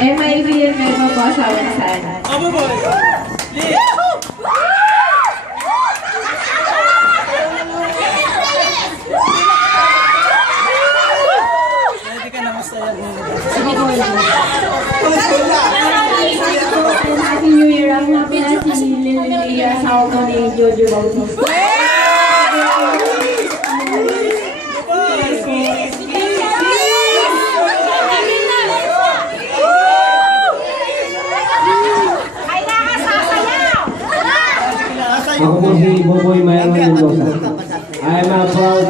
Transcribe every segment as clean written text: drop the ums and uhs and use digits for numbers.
MIB and Memo po sa Wansan. Amo boy. Ready ka na masaya mo. Happy New Year! Ang happy na si Lilia sa ako ni Jojo Bautista. Ako po si Boboy Mayroon Mendoza. I am a proud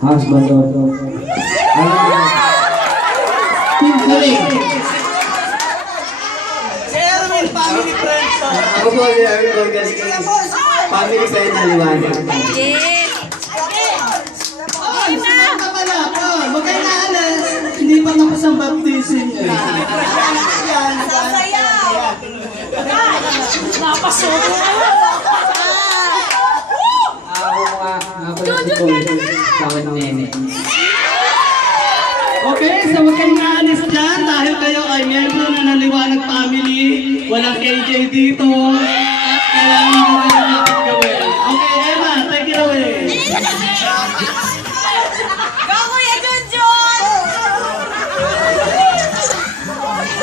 husband of Erwin, family friends. Ako po si Erwin Borgasco. Family friend na liwanag. Huwag kayo naalas. Hindi pa tapos ang baptism niya. Okay, so huwag kayong naalis dyan dahil kayo ay miyembro na ng Liwanag Family. Walang KJ dito. At kailangan mo kayo dapat gawin. Okay, Emma, take it away.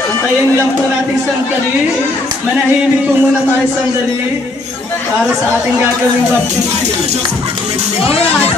Antayin lang po natin sandali. Manahimik po muna tayo sandali para sa ating gagawing baptism. Alright,